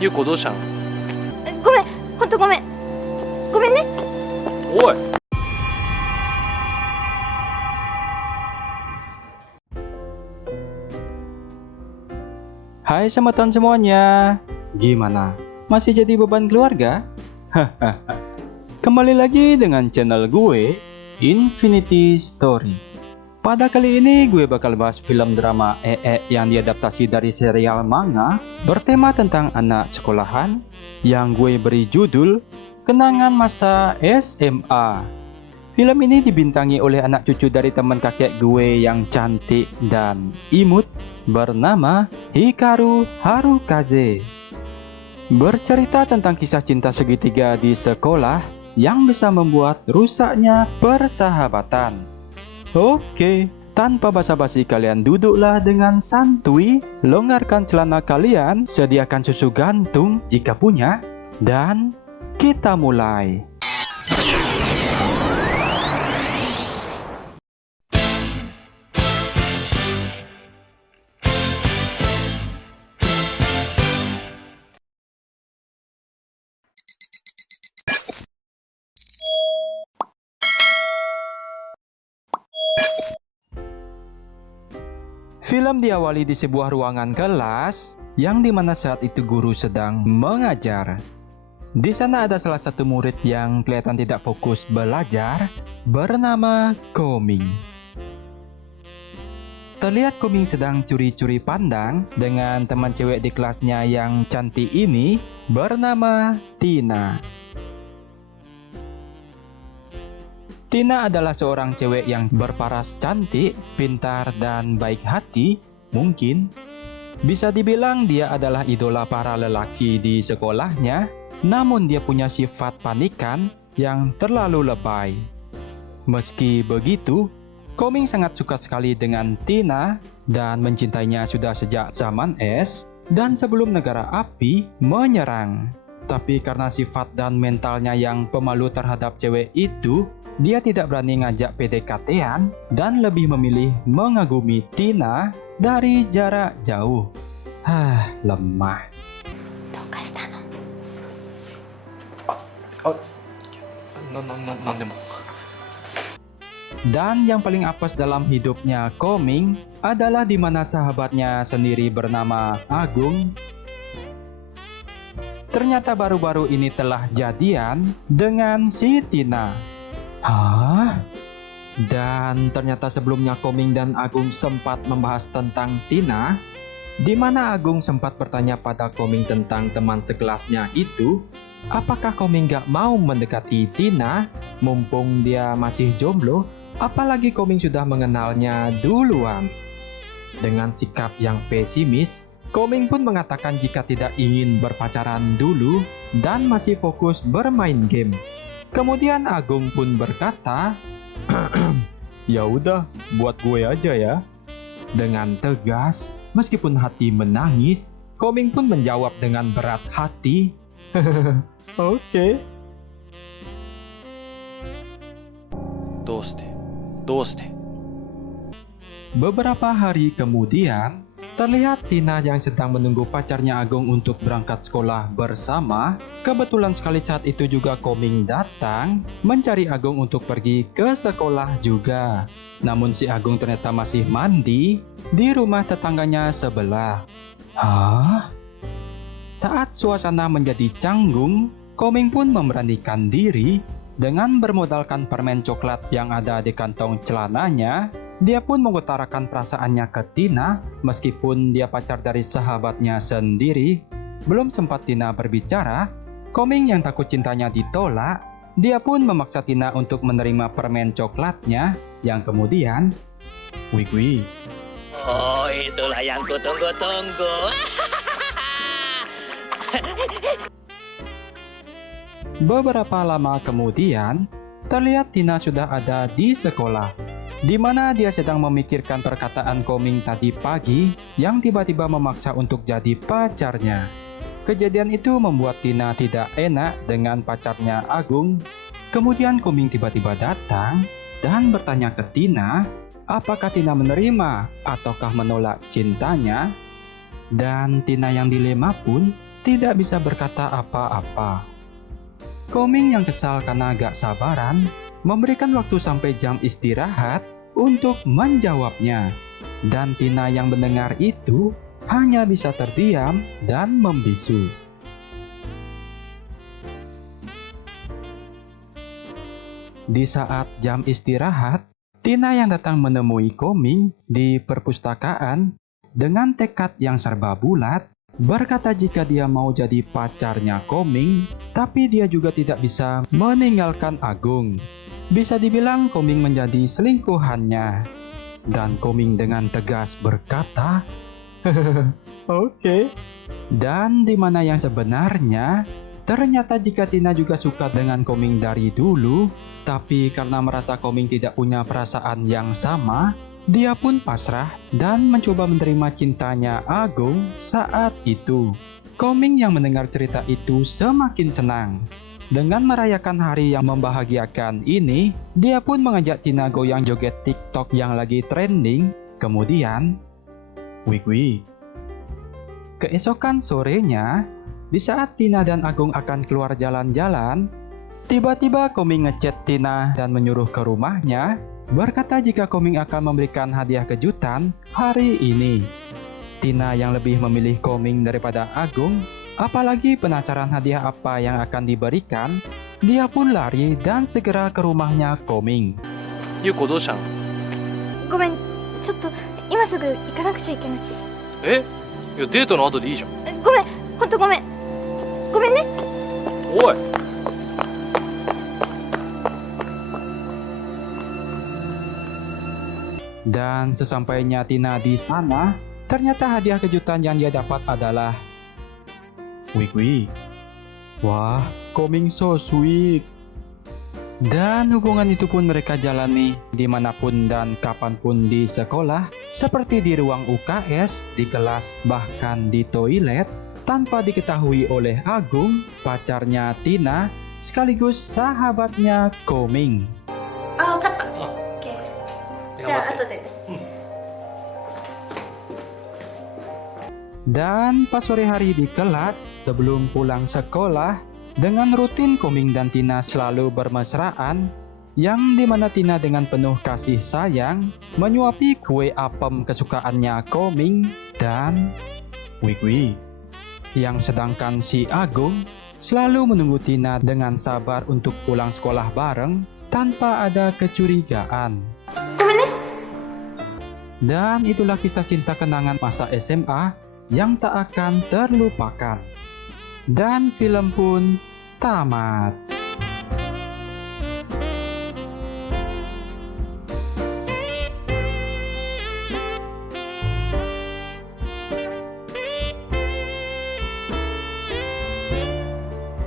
ゆうこどうしたの？ごめん、ほんとごめん。ごめんね。おい。Hai semeton semuanya, gimana? Masih jadi beban keluarga? Hahaha. Kembali lagi dengan channel gue, Infinity Story. Pada kali ini gue bakal bahas film drama yang diadaptasi dari serial manga bertema tentang anak sekolahan yang gue beri judul Kenangan Masa SMA. Film ini dibintangi oleh anak cucu dari teman kakek gue yang cantik dan imut bernama Hikaru Harukaze. Bercerita tentang kisah cinta segitiga di sekolah yang bisa membuat rusaknya persahabatan. Oke, tanpa basa-basi kalian duduklah dengan santuy, longgarkan celana kalian, sediakan susu gantung jika punya, dan kita mulai. Film diawali di sebuah ruangan kelas yang dimana saat itu guru sedang mengajar. Di sana ada salah satu murid yang kelihatan tidak fokus belajar bernama Koming. Terlihat Koming sedang curi-curi pandang dengan teman cewek di kelasnya yang cantik ini bernama Tina. Tina adalah seorang cewek yang berparas cantik, pintar, dan baik hati. Mungkin bisa dibilang dia adalah idola para lelaki di sekolahnya, namun dia punya sifat panikan yang terlalu lebay. Meski begitu, Koming sangat suka sekali dengan Tina dan mencintainya sudah sejak zaman es dan sebelum negara api menyerang. Tapi karena sifat dan mentalnya yang pemalu terhadap cewek itu, dia tidak berani ngajak PDKT-an dan lebih memilih mengagumi Tina dari jarak jauh. Lemah. Dan yang paling apes dalam hidupnya Koming adalah di mana sahabatnya sendiri bernama Agung ternyata baru-baru ini telah jadian dengan si Tina. Dan ternyata sebelumnya Koming dan Agung sempat membahas tentang Tina, di mana Agung sempat bertanya pada Koming tentang teman sekelasnya itu, apakah Koming gak mau mendekati Tina, mumpung dia masih jomblo, apalagi Koming sudah mengenalnya duluan. Dengan sikap yang pesimis, Koming pun mengatakan jika tidak ingin berpacaran dulu dan masih fokus bermain game. Kemudian Agung pun berkata, "Ya udah, buat gue aja ya." Dengan tegas, meskipun hati menangis, Koming pun menjawab dengan berat hati, "Oke." Doste. Beberapa hari kemudian, terlihat Tina yang sedang menunggu pacarnya Agung untuk berangkat sekolah bersama. Kebetulan sekali saat itu juga Koming datang mencari Agung untuk pergi ke sekolah juga. Namun si Agung ternyata masih mandi di rumah tetangganya sebelah. Saat suasana menjadi canggung, Koming pun memberanikan diri dengan bermodalkan permen coklat yang ada di kantong celananya. Dia pun mengutarakan perasaannya ke Tina meskipun dia pacar dari sahabatnya sendiri. Belum sempat Tina berbicara, Koming yang takut cintanya ditolak, dia pun memaksa Tina untuk menerima permen coklatnya yang kemudian wih. Oh, itulah yang kutunggu-tunggu. Beberapa lama kemudian, terlihat Tina sudah ada di sekolah, di mana dia sedang memikirkan perkataan Koming tadi pagi yang tiba-tiba memaksa untuk jadi pacarnya. Kejadian itu membuat Tina tidak enak dengan pacarnya Agung. Kemudian Koming tiba-tiba datang dan bertanya ke Tina, apakah Tina menerima ataukah menolak cintanya. Dan Tina yang dilema pun tidak bisa berkata apa-apa. Koming yang kesal karena gak sabaran memberikan waktu sampai jam istirahat untuk menjawabnya. Dan Tina yang mendengar itu hanya bisa terdiam dan membisu. Di saat jam istirahat, Tina yang datang menemui Koming di perpustakaan dengan tekad yang serba bulat, berkata jika dia mau jadi pacarnya Koming, tapi dia juga tidak bisa meninggalkan Agung. Bisa dibilang Koming menjadi selingkuhannya. Dan Koming dengan tegas berkata, Oke. Dan di mana yang sebenarnya, ternyata jika Tina juga suka dengan Koming dari dulu, tapi karena merasa Koming tidak punya perasaan yang sama, dia pun pasrah dan mencoba menerima cintanya Agung saat itu. Koming yang mendengar cerita itu semakin senang. Dengan merayakan hari yang membahagiakan ini, dia pun mengajak Tina goyang joget TikTok yang lagi trending. Kemudian, wih. Keesokan sorenya, di saat Tina dan Agung akan keluar jalan-jalan, tiba-tiba Koming ngechat Tina dan menyuruh ke rumahnya, berkata jika Koming akan memberikan hadiah kejutan hari ini. Tina yang lebih memilih Koming daripada Agung, apalagi penasaran hadiah apa yang akan diberikan, dia pun lari dan segera ke rumahnya Koming. ゆうこどうしたの？ごめん、ちょっと今すぐ行かなくちゃいけない。え？いやデートの後でいいじゃん。ごめん、ほんとごめん。ごめんね。おい。Dan sesampainya Tina di sana, ternyata hadiah kejutan yang dia dapat adalah wih. Wah, Koming so sweet. Dan hubungan itu pun mereka jalani dimanapun dan kapanpun di sekolah, seperti di ruang UKS, di kelas, bahkan di toilet, tanpa diketahui oleh Agung, pacarnya Tina, sekaligus sahabatnya Koming. あ、わかった。オッケー。じゃあ後でね。 Dan pas sore hari di kelas, sebelum pulang sekolah, dengan rutin Koming dan Tina selalu bermesraan, yang dimana Tina dengan penuh kasih sayang menyuapi kue apem kesukaannya Koming dan wih. Yang sedangkan si Agung selalu menunggu Tina dengan sabar untuk pulang sekolah bareng tanpa ada kecurigaan. Dan itulah kisah cinta kenangan masa SMA yang tak akan terlupakan. Dan film pun tamat.